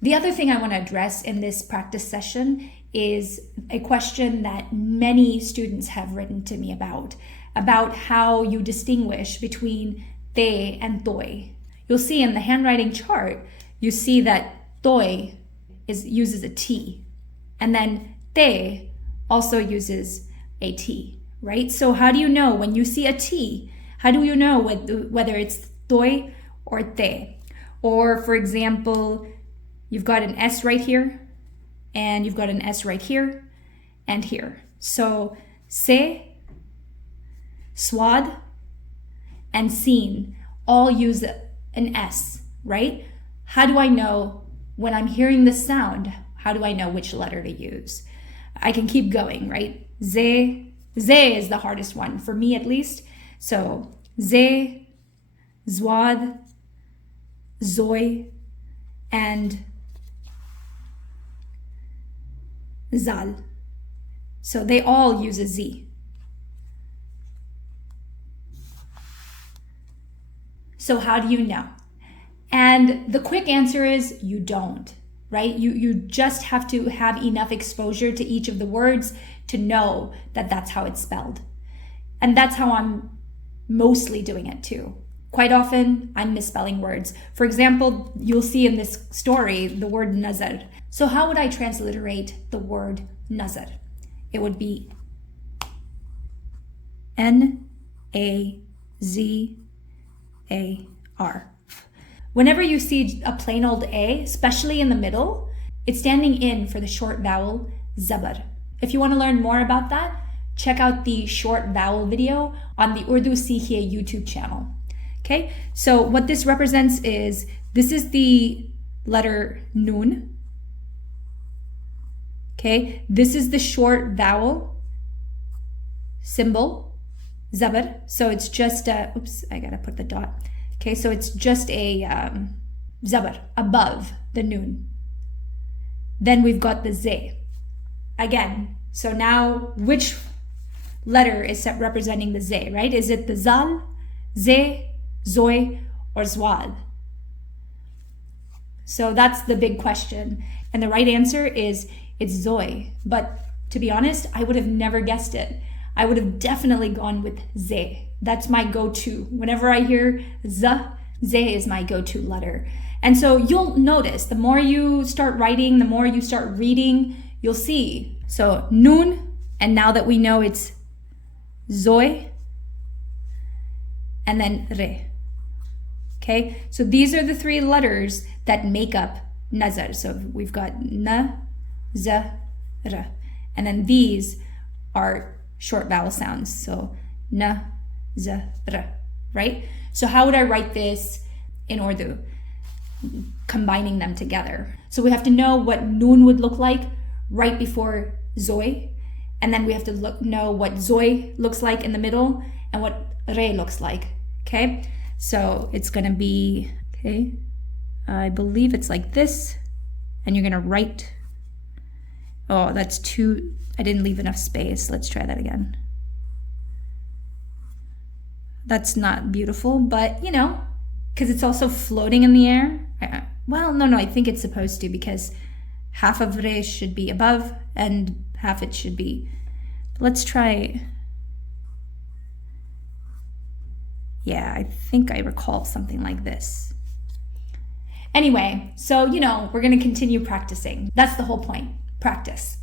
The other thing I want to address in this practice session is a question that many students have written to me about how you distinguish between te and toi. You'll see in the handwriting chart, you see that toi uses a T, and then te also uses a T, right? So how do you know when you see a T? How do you know whether it's toi or te? Or for example, you've got an S right here, and you've got an S right here and here. So se, swad, and seen all use an S, right? How do I know when I'm hearing this sound? How do I know which letter to use? I can keep going, right? Ze is the hardest one, for me at least. So ze, zwad, zoi, and zal. So they all use a Z. So how do you know? And the quick answer is you don't, right? You just have to have enough exposure to each of the words to know that that's how it's spelled. And that's how I'm mostly doing it too. Quite often, I'm misspelling words. For example, you'll see in this story the word nazar. So how would I transliterate the word nazar? It would be N-A-Z-A-R. Whenever you see a plain old A, especially in the middle, it's standing in for the short vowel zabar. If you want to learn more about that, check out the short vowel video on the Urdu Seekhiye YouTube channel. Okay, so what this represents is, this is the letter noon. Okay, this is the short vowel symbol, zabar. So it's just a, oops, I gotta put the dot. Okay, so it's just a zabar above the noon. Then we've got the ze. Again, so now which letter is representing the ze, right? Is it the zal, ze, zoi, or zwal? So that's the big question. And the right answer is it's zoi. But to be honest, I would have never guessed it. I would have definitely gone with ze. That's my go-to. Whenever I hear z, ze is my go-to letter. And so you'll notice the more you start writing, the more you start reading, you'll see. So noon, and now that we know it's zoi, and then re. Okay, so these are the three letters that make up nazar. So we've got na, za, ra. And then these are short vowel sounds. So na, za, ra, right? So how would I write this in Urdu? Combining them together. So we have to know what noon would look like right before zoi. And then we have to know what zoi looks like in the middle and what re looks like. Okay, so it's gonna be, okay, I believe it's like this, and you're gonna write, oh, that's too, I didn't leave enough space. Let's try that again. That's not beautiful, but you know, because it's also floating in the air. Well, no, I think it's supposed to, because half of re should be above and half it should be, let's try. Yeah, I think I recall something like this. Anyway, so, you know, we're going to continue practicing. That's the whole point. Practice.